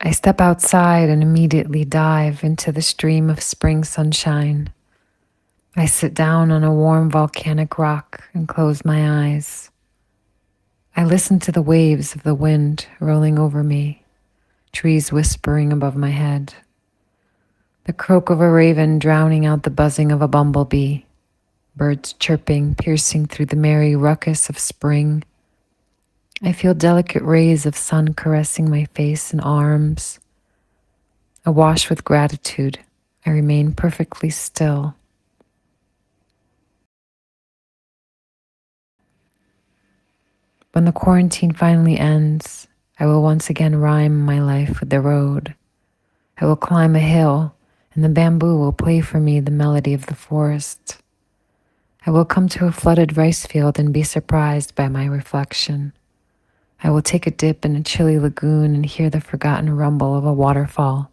I step outside and immediately dive into the stream of spring sunshine. I sit down on a warm volcanic rock and close my eyes. I listen to the waves of the wind rolling over me, trees whispering above my head, the croak of a raven drowning out the buzzing of a bumblebee, birds chirping, piercing through the merry ruckus of spring. I feel delicate rays of sun caressing my face and arms. Awash with gratitude, I remain perfectly still. When the quarantine finally ends, I will once again rhyme my life with the road. I will climb a hill, and the bamboo will play for me the melody of the forest. I will come to a flooded rice field and be surprised by my reflection. I will take a dip in a chilly lagoon and hear the forgotten rumble of a waterfall.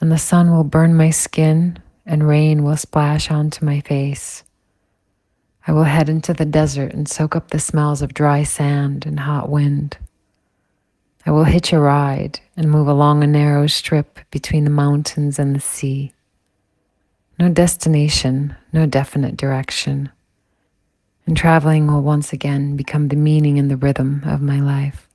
And the sun will burn my skin, and rain will splash onto my face. I will head into the desert and soak up the smells of dry sand and hot wind. I will hitch a ride and move along a narrow strip between the mountains and the sea. No destination, no definite direction. And traveling will once again become the meaning and the rhythm of my life.